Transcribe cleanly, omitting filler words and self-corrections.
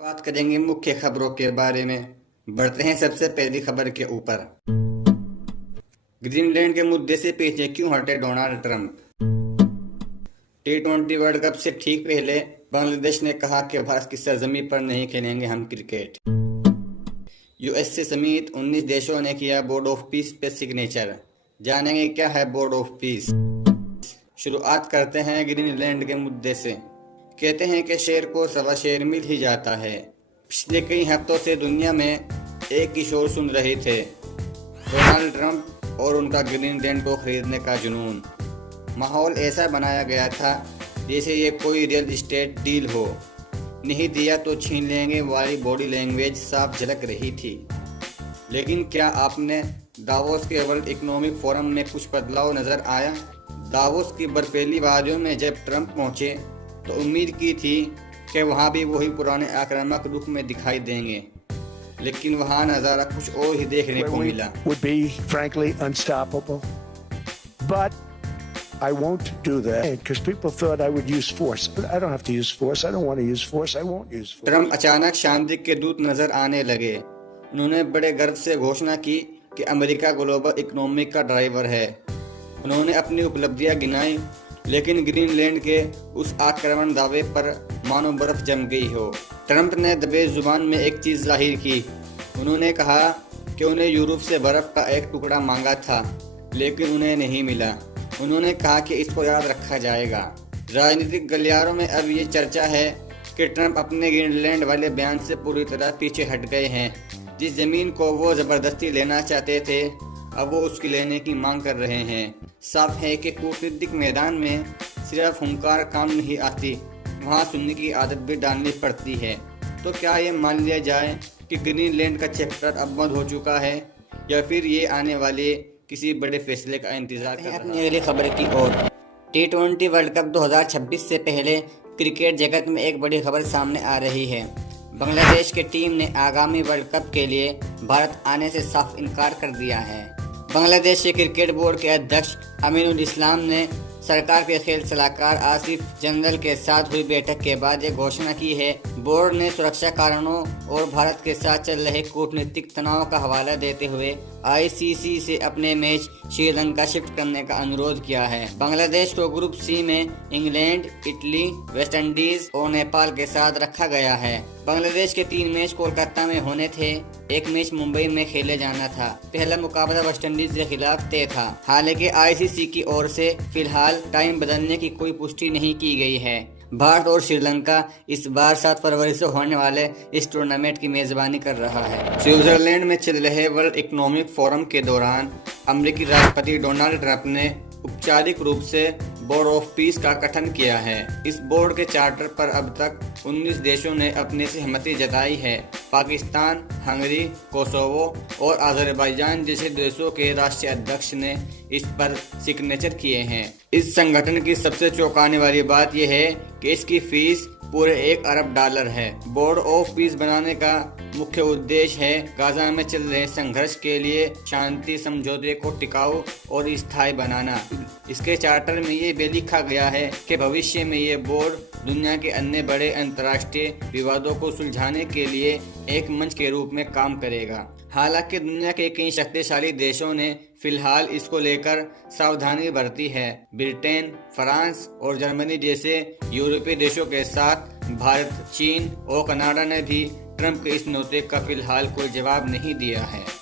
बात करेंगे मुख्य खबरों के बारे में। बढ़ते हैं सबसे पहली खबर के ऊपर। ग्रीनलैंड के मुद्दे से पीछे क्यों हटे Donald Trump? T20 world cup से ठीक पहले बांग्लादेश ने कहा कि भारत की सरजमीं पर नहीं खेलेंगे हम क्रिकेट। यूएसए समेत 19 देशों ने किया बोर्ड ऑफ पीस पे सिग्नेचर। जानेंगे क्या है बोर्ड ऑफ पीस। शुरुआत करते हैं ग्रीनलैंड के मुद्दे से। कहते हैं कि शेर को सवा शेर मिल ही जाता है। पिछले कई हफ्तों से दुनिया में एक किशोर सुन रहे थे, डोनाल्ड ट्रंप और उनका ग्रीनलैंड को खरीदने का जुनून। माहौल ऐसा बनाया गया था जैसे ये कोई रियल एस्टेट डील हो। नहीं दिया तो छीन लेंगे वाली बॉडी लैंग्वेज साफ झलक रही थी। लेकिन क्या आपने दावोस के वर्ल्ड इकोनॉमिक फोरम में कुछ बदलाव नजर आया? दावोस की बर्फीली वादियों में जब ट्रंप पहुंचे तो उम्मीद की थी कि वहां भी वही पुराने आक्रामक रूप में दिखाई देंगे, लेकिन वहां नजारा कुछ और ही देखने को मिला। Would be frankly unstoppable, but I won't do that because people thought I would use force. But I don't have to use force. I don't want to use force. I won't use force. Trump अचानक शांति के दूत नजर आने लगे। उन्होंने बड़े गर्व से घोषणा की कि अमेरिका ग्लोबल इकोनॉमी का ड्राइवर है। उन्होंने अपनी उपलब्धियां गिनाई, लेकिन ग्रीनलैंड के उस आक्रमण दावे पर मानो बर्फ जम गई हो। ट्रंप ने दबे जुबान में एक चीज जाहिर की। उन्होंने कहा कि उन्हें यूरोप से बर्फ का एक टुकड़ा मांगा था, लेकिन उन्हें नहीं मिला। उन्होंने कहा कि इसको याद रखा जाएगा। राजनीतिक गलियारों में अब ये चर्चा है कि ट्रंप अपने ग्रीनलैंड वाले बयान से पूरी तरह पीछे हट गए हैं। जिस जमीन को वो जबरदस्ती लेना चाहते थे, अब वो उसकी लेने की मांग कर रहे हैं। साफ है कि कूटनीतिक मैदान में सिर्फ हुंकार काम नहीं आती, वहाँ सुनने की आदत भी डालनी पड़ती है। तो क्या ये मान लिया जाए कि ग्रीनलैंड का चैप्टर अब बंद हो चुका है, या फिर ये आने वाले किसी बड़े फैसले का इंतजार कर रहा है? अपनी अगली खबर की ओर। T20 वर्ल्ड कप 2026 से पहले क्रिकेट जगत में एक बड़ी खबर सामने आ रही है। बांग्लादेश की टीम ने आगामी वर्ल्ड कप के लिए भारत आने से साफ इनकार कर दिया है। बांग्लादेश के क्रिकेट बोर्ड के अध्यक्ष अमीनुल इस्लाम ने सरकार के खेल सलाहकार आसिफ जनरल के साथ हुई बैठक के बाद ये घोषणा की है। बोर्ड ने सुरक्षा कारणों और भारत के साथ चल रहे कूटनीतिक तनाव का हवाला देते हुए आईसीसी से अपने मैच श्रीलंका शिफ्ट करने का अनुरोध किया है। बांग्लादेश को ग्रुप सी में इंग्लैंड, इटली, वेस्ट इंडीज और नेपाल के साथ रखा गया है। बांग्लादेश के 3 मैच कोलकाता में होने थे, 1 मैच मुंबई में खेले जाना था। पहला मुकाबला वेस्ट इंडीज के खिलाफ तय था। हालांकि आईसीसी की ओर से फिलहाल टाइम बदलने की कोई पुष्टि नहीं की गई है। भारत और श्रीलंका इस बार 7 फरवरी से होने वाले इस टूर्नामेंट की मेजबानी कर रहा है। स्विट्जरलैंड में चल रहे वर्ल्ड इकोनॉमिक फोरम के दौरान अमेरिकी राष्ट्रपति डोनाल्ड ट्रंप ने औपचारिक रूप से बोर्ड ऑफ पीस का गठन किया है। इस बोर्ड के चार्टर पर अब तक 19 देशों ने अपनी सहमति जताई है। पाकिस्तान, हंगरी, कोसोवो और अजरबैजान जैसे देशों के राष्ट्रीय अध्यक्ष ने इस पर सिग्नेचर किए हैं। इस संगठन की सबसे चौंकाने वाली बात यह है कि इसकी फीस पूरे $1 अरब है। बोर्ड ऑफ पीस बनाने का मुख्य उद्देश्य है गाजा में चल रहे संघर्ष के लिए शांति समझौते को टिकाऊ और स्थायी बनाना। इसके चार्टर में ये भी लिखा गया है कि भविष्य में ये बोर्ड दुनिया के अन्य बड़े अंतर्राष्ट्रीय विवादों को सुलझाने के लिए एक मंच के रूप में काम करेगा। हालांकि दुनिया के कई शक्तिशाली देशों ने फिलहाल इसको लेकर सावधानी बरती है। ब्रिटेन, फ्रांस और जर्मनी जैसे यूरोपीय देशों के साथ भारत, चीन और कनाडा ने भी ट्रंप के इस न्योते का फिलहाल कोई जवाब नहीं दिया है।